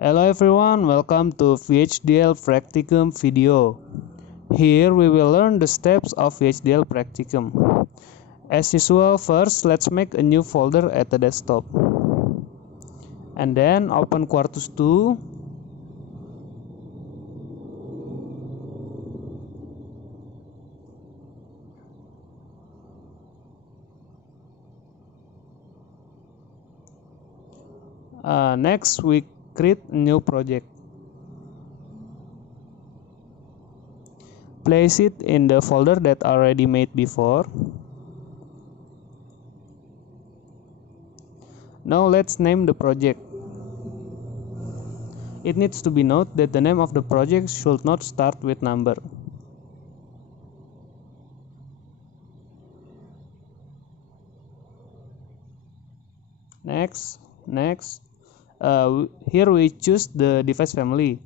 Hello everyone, welcome to VHDL Practicum video. Here we will learn the steps of VHDL Practicum. As usual, first let's make a new folder at the desktop. And then open Quartus 2. Next we create a new project. Place it in the folder that already made before. Now let's name the project. It needs to be noted that the name of the project should not start with number. Next. Here we choose the device family,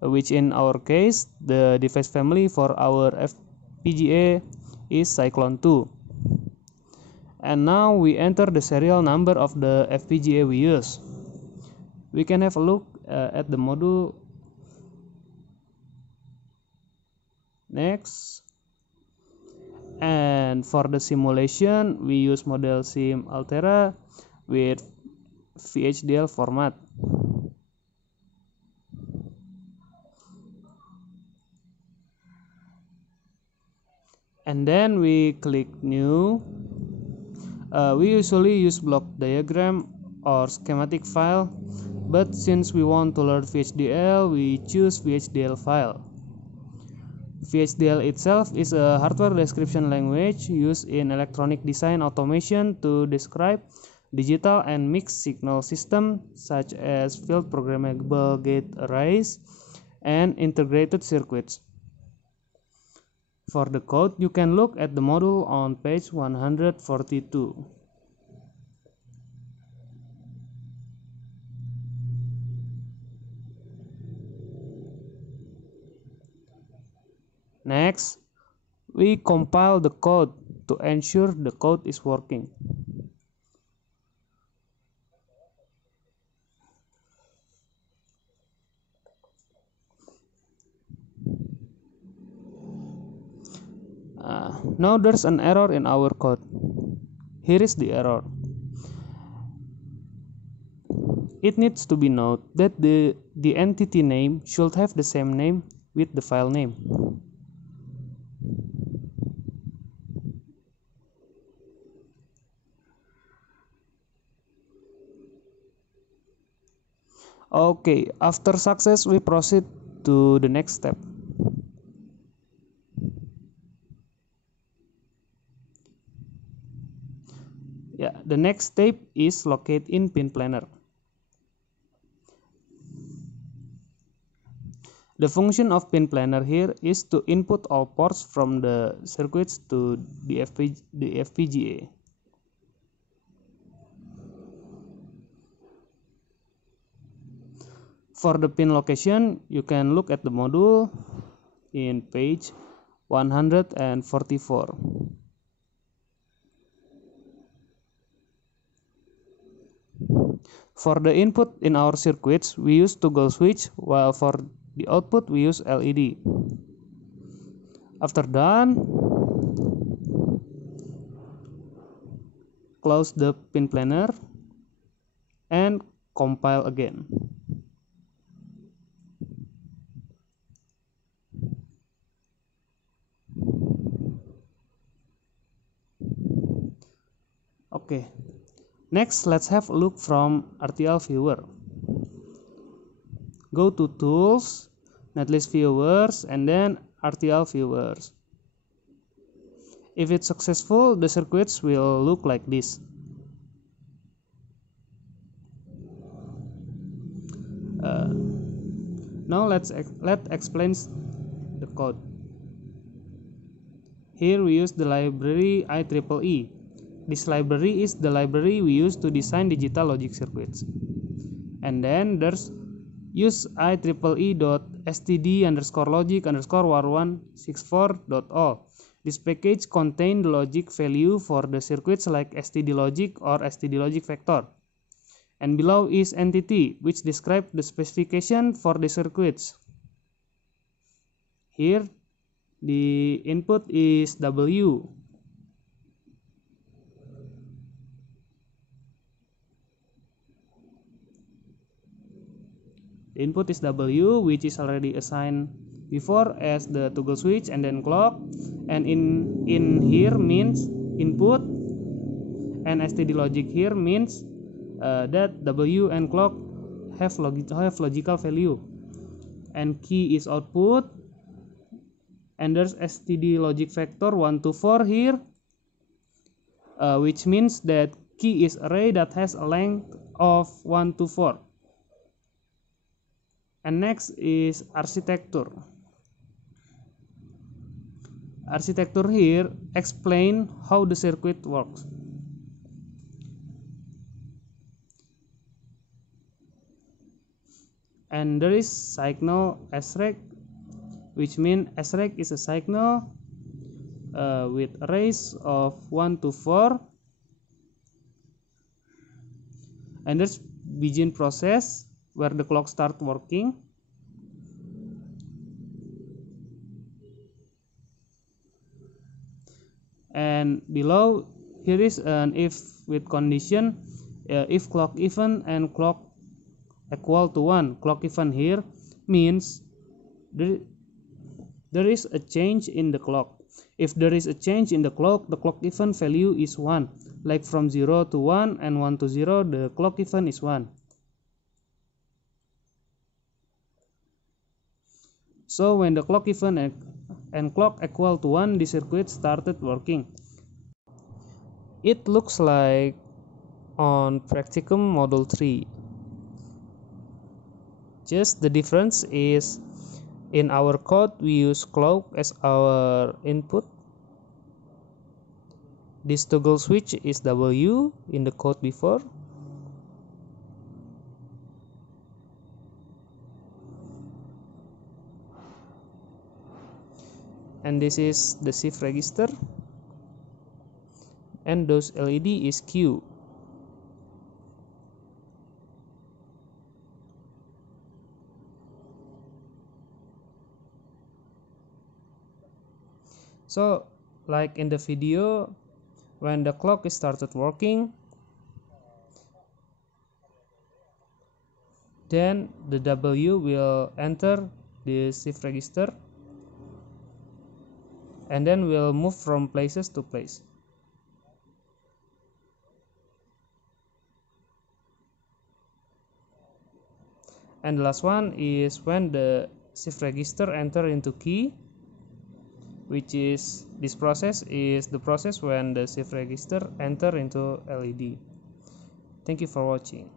which in our case the device family for our FPGA is Cyclone 2. And now we enter the serial number of the FPGA we use. We can have a look at the module. Next. And for the simulation we use model sim Altera with VHDL format. And then we click new. We usually use block diagram or schematic file, but since we want to learn VHDL, we choose VHDL file. VHDL itself is a hardware description language used in electronic design automation to describe digital and mixed signal systems such as field programmable gate arrays and integrated circuits. For the code, you can look at the module on page 142. Next, we compile the code to ensure the code is working. Now there's an error in our code. Here is the error. It needs to be noted that the entity name should have the same name with the file name. Okay, after success we proceed to the next step. The next step is locate in pin planner. The function of pin planner here is to input all ports from the circuits to the FPGA. For the pin location, you can look at the module in page 144. For the input in our circuits, we use toggle switch, while for the output we use LED. After done, close the pin planner and compile again. Okay. Next, let's have a look from RTL Viewer. Go to Tools, Netlist Viewers, and then RTL Viewers. If it's successful, the circuits will look like this. Now let's explain the code. Here we use the library IEEE. This library is the library we use to design digital logic circuits. And then there's use IEEE.std_logic_war164.all. This package contains the logic value for the circuits like std logic or std logic vector. And below is entity, which describe the specification for the circuits. Here the input is W. The input is W, which is already assigned before as the toggle switch and then clock, and in here means input, and std logic here means that W and clock have logical value, and key is output, and there's std logic vector 1 to 4 here, which means that key is array that has a length of 1 to 4. And next is architecture. Architecture here explain how the circuit works. And there is signal SREC, which means SREC is a signal with arrays of 1 to 4. And there's begin process where the clock start working. And below here is an if with condition, if clock even and clock equal to 1. Clock even here means there is a change in the clock. If there is a change in the clock even value is 1. Like from 0 to 1 and 1 to 0, the clock even is 1. So when the clock even and clock equal to 1, the circuit started working. It looks like on Practicum Module 3. Just the difference is in our code we use clock as our input. This toggle switch is W in the code before. And this is the shift register, and those LED is Q. So like in the video, when the clock is started working, then the W will enter the shift register, and then we'll move from places to place. And the last one is when the shift register enter into key, which is this process is the process when the shift register enter into LED. Thank you for watching.